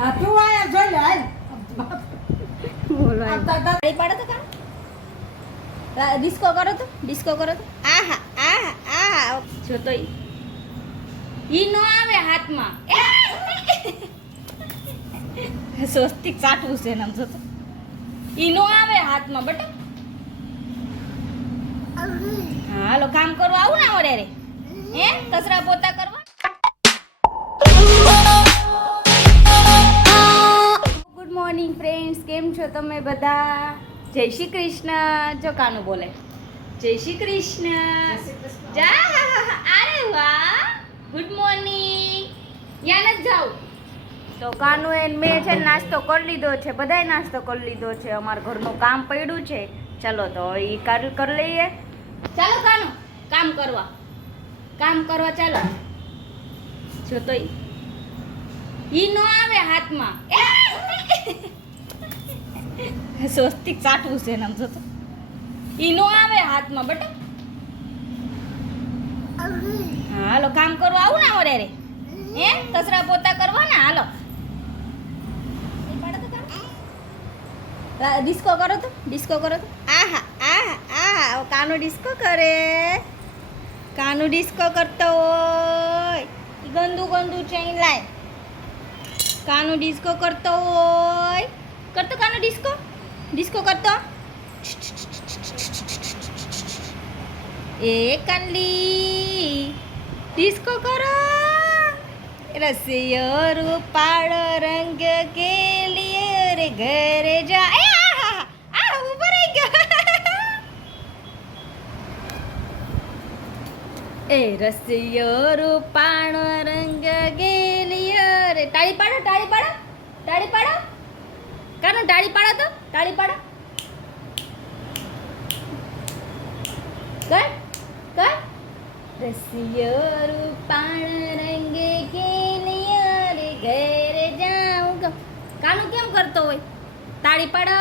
હા તું આયા જોઈ લે હાલ બોલો તાળી પાડો તો કામ ડિસ્કો કરો તો આહા આહા આહા જો તો ઈ નો આવે હાથમાં સ્વસ્તિક ચાટવું છે ને આમ જો તો ઈ નો આવે હાથમાં બટા હા હાલો કામ કરવા આવું ને ઓરે રે હે કચરા પોતા કરવા ગુડ મોર્નિંગ ફ્રેન્ડ્સ કેમ છો તમે બધા જય શ્રી કૃષ્ણ જો કાનું બોલે જય શ્રી કૃષ્ણ જા અરે વાહ ગુડ મોર્નિંગ યાન જ જાઉં તો કાનુ એન મેં છે ને નાસ્તો કરી લીધો છે બધાય નાસ્તો કરી લીધો છે અમારા ઘરનું કામ પડ્યું છે ચલો તો એ કરી લઈએ ચાલો કાનુ કામ કરવા ચાલો જો તો ઈ નો આવે હાથમાં સ્વસ્તિક ચાટવું છે ને આમ જો તો ઈ નો આવે હાથમાં બટા હા હાલો કામ કરવા આવું ને ઓરે રે હે કચરા પોતા કરવા ને હાલો ડિસ્કો કરો તો આહા આહા આહા કાનો ડિસ્કો કરતો હોય ગંદુ ચેન લાય કાનો ડિસ્કો કરતો હોય કરતો કાનો ડિસ્કો કરતો એ કાનલી ડિસ્કો કરો રસિયો રૂપાળો રંગ કે લીએ રે ઘરે જા ઉપર આવી ગયો એ રસિયો રૂપાળો રંગ કે લીએ રે તાળી પાડો કાનો તાળી પાડો કર રસિયો રૂપાળો રંગ કે લીએ રે ઘરે જાઉં કાનું કેમ કરતો હોય તાળી પાડો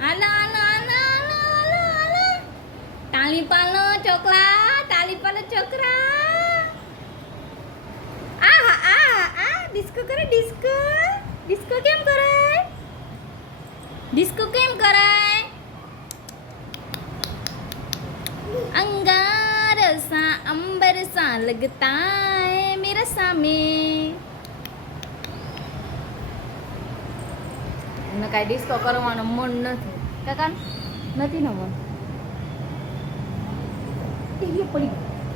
હાલો તાળી પાડો છોકરા આહા ડિસ્કો કરે ડિસ્કો કેમ કરાય अंगार सा अंबर सा लगता है मेरा सामे મેં કાંઈ ડિસ્કો કરવાનું મન નથી કાકા નથી ને મન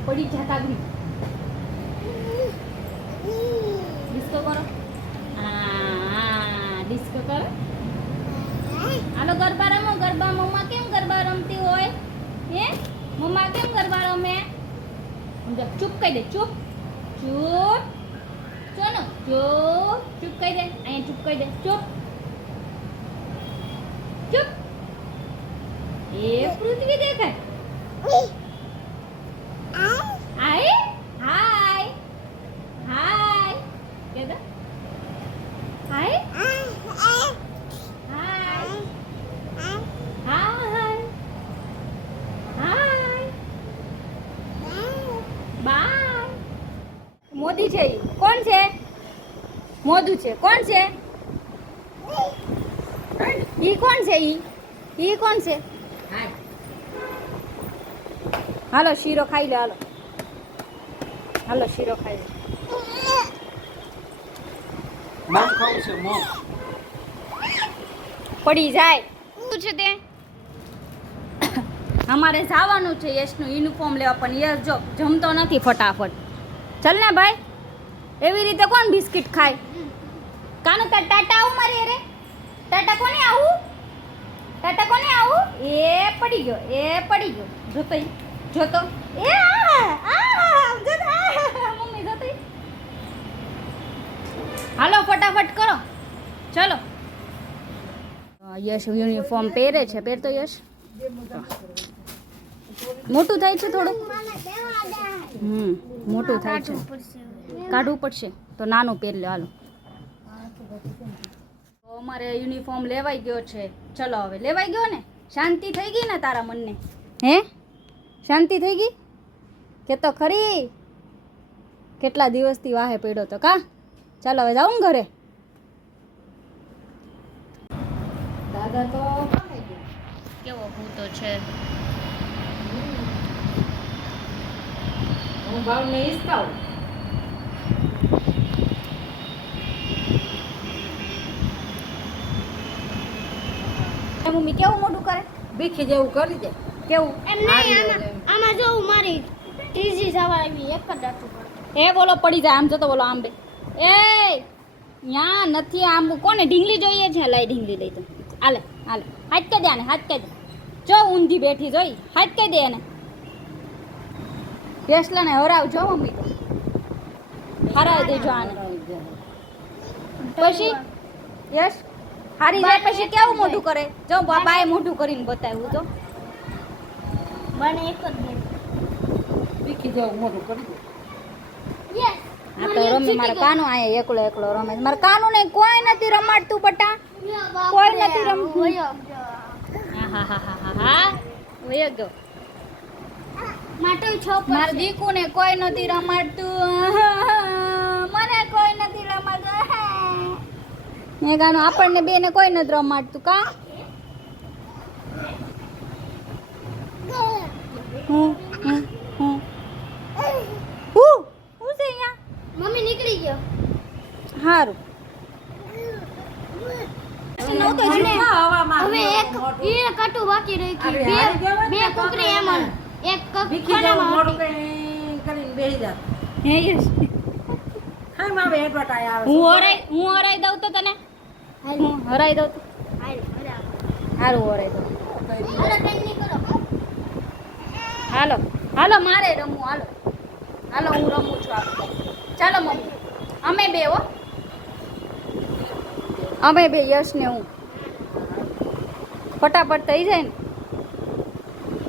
પડી જાતા ગઈ ડિસ્કો કરો ડિસ્કો કરો હાલો ગરબા રમો મમ્મા કેમ ગરબા રમતી હોય હે મમ્મા કેમ ગરબા રમે ચૂપ કહી દે ચૂપ ચોનો ચૂપ કહી દે અહીંયા ચૂપ કહી દે ચૂપ એ પૃથ્વી દેખાય હાય કે દો હાય મોદી છે ઈ કોણ છે મોદુ છે કોણ છે ઈ કોણ છે હાલો શીરો ખાઈ લે હાલો શીરો ખાઈ લે મમ ખાવું છે મમ પડી જાય શું છે તે અમારે જવાનું છે યશનું યુનિફોર્મ લેવા પણ યશ જો જમતો નથી ફટાફટ ચલ ને ભાઈ એવી રીતે કોણ બિસ્કિટ ખાય કાનો ટાટા આવું મારી અરે ટાટા કોને આવું એ પડી ગયો જોતો એ મમ્મી જોતો હાલો ફટાફટ કરો ચલો યશ યુનિફોર્મ પહેરે છે પહેરતો યશ મોટું થાય છે થોડું મોટું થાય છે કાઢવું પડશે તો નાનું પહેર લે હાલો તો અમારે યુનિફોર્મ લેવાઈ ગયો છે ચલો હવે લેવાઈ ગયો ને શાંતિ થઈ ગઈ ને તારા મનને હે શાંતિ થઈ ગઈ કે તો ખરી કેટલા દિવસથી વાહે પડ્યો તો કા ચાલો હવે જાઉં ને ઘરે દાદા તો કામે ગયા. કેવો ભૂતો છે. હું ભાવને હિસકાવું. મમ્મી કેવું મોઢું કરે, ભીખી જેવું કરી દે. કેવું એમ નહીં આમાં જો મારી ત્રીજી સવાર આવી એક જ દાંતું પડતું. એ બોલો પડી જાય આમ જતો બોલો આમ બે એ યા નથી આમ કોને ઢીંગલી જોઈએ છે લઈ ઢીંગલી લઈ તો આલે આલે હાથ કે દે આને હાથ કે દે જો ઊંધી બેઠી જોઈ હાથ કે દે એને પેસલાને હરાવજો મમ્મી તો હરાવી દેજો આને પછી યસ હારી જાય પછી કેવું મોઢું કરે જો બાબાએ મોઢું કરીને બતાવ્યું તો મને એક જ દે. ભીખી જેવું મોઢું કરી દે. યસ આ તો રમે મારા કાનો આયા એકલો એકલો રમે મારા કાનો ને કોઈ નથી રમાડતું બટા કોઈ નથી રમતું હા હા હા હા હા વયો ગયો માટો છો મારા દીકુ ને કોઈ નથી રમાડતું મને કોઈ નથી રમાડતું ને ગાનો આપણને બે ને કોઈ નથી રમાડતું કા હું હું હું હું છે અહીંયા મમ્મી નીકળી ગયો. હારું નહોતો જ ને. હવામાં હવે એક એ કટુ બાકી રહી અરે, ગઈ. હારી ગયા હોય બે ને કુકરી તો એમ જ. એક ભીખી જેવું મોઢું કપડામાં કરીને બેસી જા. હે યસ હા માં બે બટાઈ આવે. હું હરાઈ દઉં તો તને હું હરાઈ દઉં તો હારું હરાઈ દઉં હાલો હાલો મારે રમવું હાલો હાલો હું રમું છું આપણે ચાલો મમ્મી અમે બે હો અમે બે યશ ને હું ફટાફટ થઈ જાય ને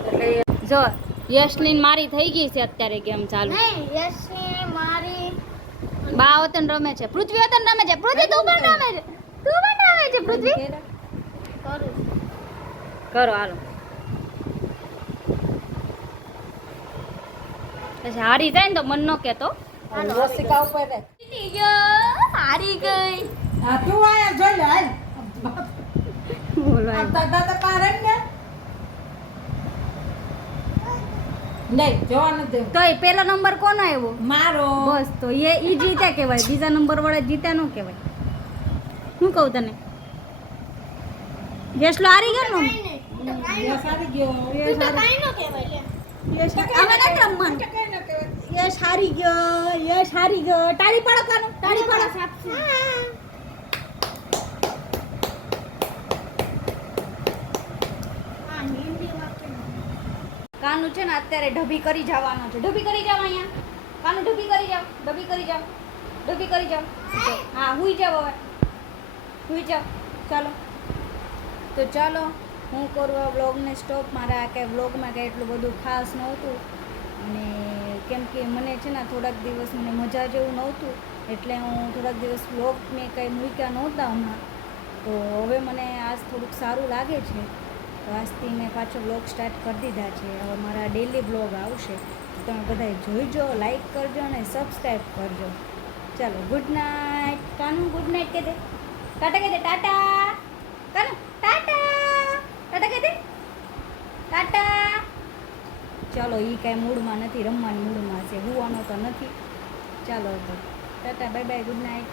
એટલે જો યશની ને મારી થઈ ગઈ છે અત્યારે ગેમ ચાલુ નહીં યશને મારી બા વતન રમે છે પૃથ્વી વતન રમે છે પૃથ્વી તું પણ રમે છે તું પણ રમે છે પૃથ્વી કરું. કરો હાલો પછી હારી જાય ને તો મન ન કેતો રસિકા ઉપર રે. હારી ગઈ હા તું આયા જોઈ લે હાલ બોલવા આ દાદા તો પારે ને નહીં જોવા નથી તો એ પેલો નંબર કોનો આવ્યો મારો બસ તો એ ઈ જીત્યા કહેવાય બીજા નંબર વાળા જીત્યા ન કહેવાય હું કહું તને જેસલો હારી ગયો ને કાંઈ નહીં. યસ આવી ગયો તું તો કાંઈ ન કહેવાય લે. હવે નથી રમવાનું યશ હારી ગયો તાળી પાડો કાનું તાળી પાડો હા, હિન્દી વાક્ય. કાનું છે ને અત્યારે ઢબી કરી જવાનો છે ઢબી કરી જાવ અહીંયા કાનું ઢબી કરી જાવ ઢબી કરી જાવ ઢબી કરી જાવ હા હુઈ જાવ હવે હુઈ જાવ ચાલો તો ચાલો હું કરું આ વ્લોગને સ્ટોપ મારા કે વ્લોગમાં કંઈ એટલું બધું ખાસ નહોતું અને કેમ કે મને છે ને થોડાક દિવસ મને મજા જેવું નહોતું એટલે હું થોડાક દિવસ વ્લોગ મેં કંઈ મૂક્યા નહોતા હમણાં તો હવે મને આજ થોડુંક સારું લાગે છે તો આજથી મેં પાછો વ્લોગ સ્ટાર્ટ કરી દીધા છે હવે મારા ડેલી વ્લોગ આવશે તો તમે બધાએ જોઈજો લાઈક કરજો અને સબસ્ક્રાઈબ કરજો ચાલો ગુડ નાઇટ કાનું ગુડ નાઇટ કહે દે ટાટા કહે દે ટાટા કાનું ટાટા ટાટા કહે દે ટાટા ચાલો એ કાંઈ મૂડમાં નથી રમવાની મૂડમાં છે હુવાનો તો નથી ચાલો તો Tata bye bye good night